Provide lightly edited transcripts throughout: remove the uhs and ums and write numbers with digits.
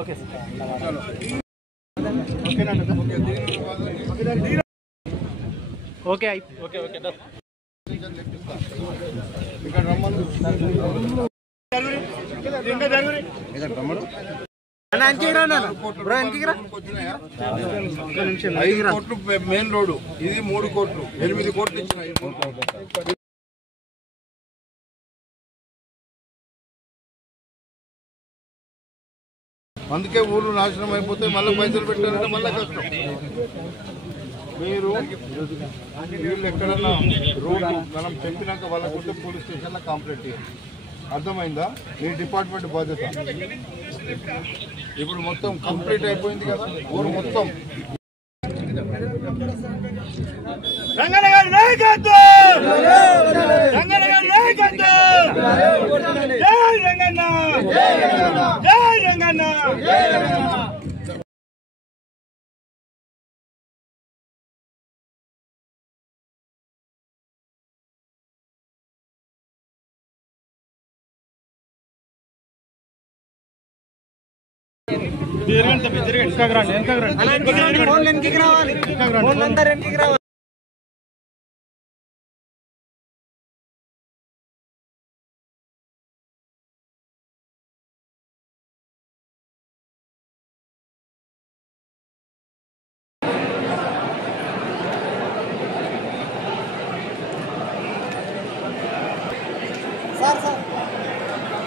Okay sir okay okay okay ఇక్కడ రమ్మను కోట్లు మెయిన్ రోడ్డు ఇది 3 కోట్లు 8 కోట్లు ఇచ్చినాయి. అందుకే ఊళ్ళు నాశనం అయిపోతే మళ్ళీ పైసలు పెట్టారంటే మళ్ళీ కష్టం. మీరు వీళ్ళు ఎక్కడన్నా రోడ్డు మనం చెప్పినాక వాళ్ళకుంటే పోలీస్ స్టేషన్లో కంప్లైంట్ చేయాలి. అర్థమైందా? మీ డిపార్ట్మెంట్ బాధ్యత. ఇప్పుడు మొత్తం కంప్లీట్ అయిపోయింది కదా ఊరు మొత్తం.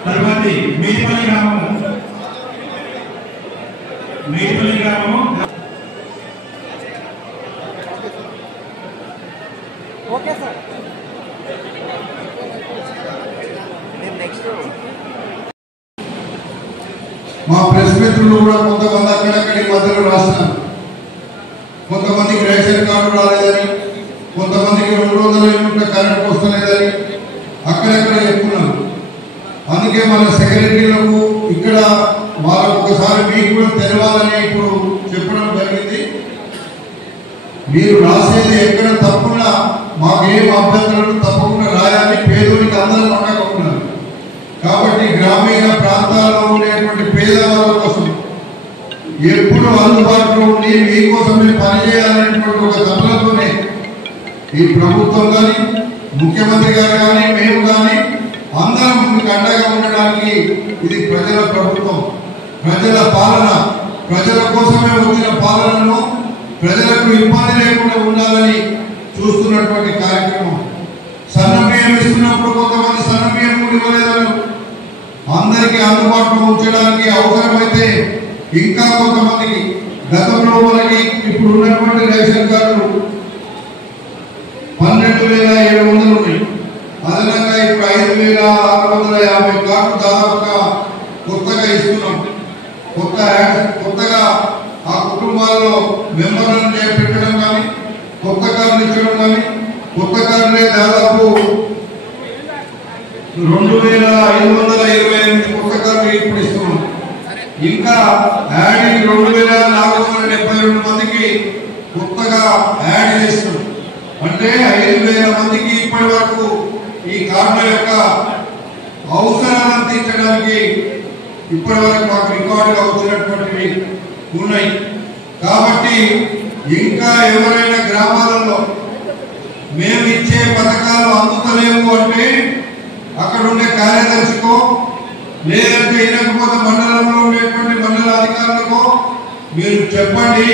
తర్వాతి మేడిపల్లి గ్రామము ఓకే సార్ నెక్స్ట్ మా ప్రెస్ మిత్రులు కూడా కొంతమంది అక్కడక్కడి మధ్యలో రాస్తున్నారు. కొంతమందికి రేషన్ కార్డు రాలేదని, కొంతమందికి 200 యూనిట్ల కరెంట్ వస్తలేదని అక్కడెక్కడ చెప్తున్నారు. అందుకే మన సెక్రటరీలకు ఇక్కడ వాళ్ళకు ఒకసారి మీకు కూడా తెలవాలని ఇప్పుడు చెప్పడం జరిగింది. మీరు రాసేది ఎక్కడ తప్పున్నా మాకేం అభ్యంతరాలు తప్పకుండా రాయాలి. పేదోనికి అందరం ఉండకపోతున్నారు కాబట్టి గ్రామీణ ప్రాంతాల్లో ఉండేటువంటి పేదవాళ్ళ కోసం ఎప్పుడు అందుబాటులో ఉండి మీకోసమే పనిచేయాలనేటువంటి ఒక తపనతోనే ఈ ప్రభుత్వం కానీ ముఖ్యమంత్రి గారు కానీ మేము కానీ అందరం మీకు అండగా ఉండడానికి ఇది ప్రజల ప్రభుత్వం, ప్రజల పాలన, ప్రజల కోసమే వచ్చిన పాలనను ప్రజలకు ఇబ్బంది లేకుండా ఉండాలని చూస్తున్నటువంటి కార్యక్రమం. సన్నబియ్యం ఇస్తున్నప్పుడు కొంతమంది సన్నబియ్యం కూడా ఇవ్వలేదని అందరికీ అందుబాటులో ఉంచడానికి అవసరమైతే ఇంకా కొంతమందికి గతంలో మనకి ఇప్పుడు ఉన్నటువంటి రేషన్ కార్డులు 12,700 ఉన్నాయి. అదనంగా ఇప్పుడు 5,650 కార్డు దాదాపుగా కొత్తగా ఇస్తున్నాం. కొత్తగా ఆ కుటుంబాల్లో మెంబర్లను పెట్టడం కానీ కొత్త కార్డులు ఇచ్చడం కానీ కొత్త కార్డులే దాదాపు 2,528 కొత్త కార్డులు ఇప్పుడు ఇస్తున్నాం. ఇంకా యాడ్ 2,472 మందికి కొత్తగా యాడ్ చేస్తున్నాం. అంటే 5,000 మందికి ఇప్పటి వరకు ఈ కార్డుల యొక్క అవసరాలను తీర్చడానికి ఇప్పటి వరకు మాకు రికార్డుగా వచ్చినటువంటివి ఉన్నాయి. కాబట్టి ఇంకా ఎవరైనా గ్రామాలలో మేము ఇచ్చే పథకాలు అందుతలేము అంటే అక్కడ ఉండే కార్యదర్శికో లేదంటే ఇనకపోతే మండలంలో ఉండేటువంటి మండల అధికారులకో మీరు చెప్పండి.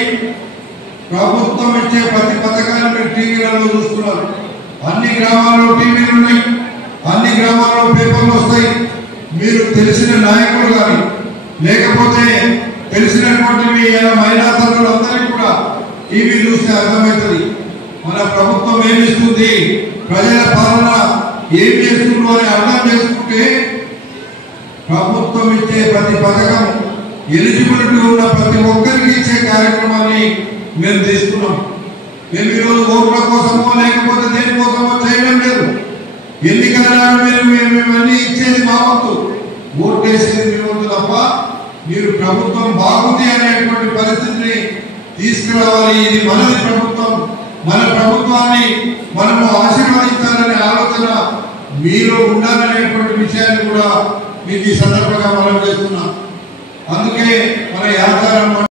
ప్రభుత్వం ఇచ్చే ప్రతి పథకాన్ని మీరు టీవీలలో చూస్తున్నారు. అన్ని గ్రామాల్లో టీవీలు ఉన్నాయి, అన్ని గ్రామాల్లో పేపర్లు వస్తాయి. మీరు తెలిసిన నాయకులు కానీ లేకపోతే తెలిసినటువంటి మహిళా తల్లులందరికీ కూడా టీవీ చూస్తే అర్థమవుతుంది మన ప్రభుత్వం ఏమిస్తుంది, ప్రజల పాలన ఏం చేస్తుందో అని అర్థం చేసుకుంటే ప్రభుత్వం ఇచ్చే ప్రతి పథకం ఎలిజిబిలిటీ ఉన్న ప్రతి ఒక్కరికి ఇచ్చే కార్యక్రమాన్ని మేము తీసుకున్నాం. మేము ఈరోజు ఓట్ల కోసమో లేకపోతే దేనికోసమో చేయడం లేదు. ఎన్నికల నాడు మేమన్నీ ఇచ్చేది మా వంతు, ఓటేసేది మీ వంతు తప్ప మీరు ప్రభుత్వం బాగుంది అనేటువంటి పరిస్థితిని తీసుకురావాలి. ఇది మనది ప్రభుత్వం, మన ప్రభుత్వాన్ని మనము ఆశీర్వదించాలనే ఆలోచన మీలో ఉండాలనేటువంటి విషయాన్ని కూడా మీకు ఈ సందర్భంగా మనం చేస్తున్నాం. అందుకే మన యాచారం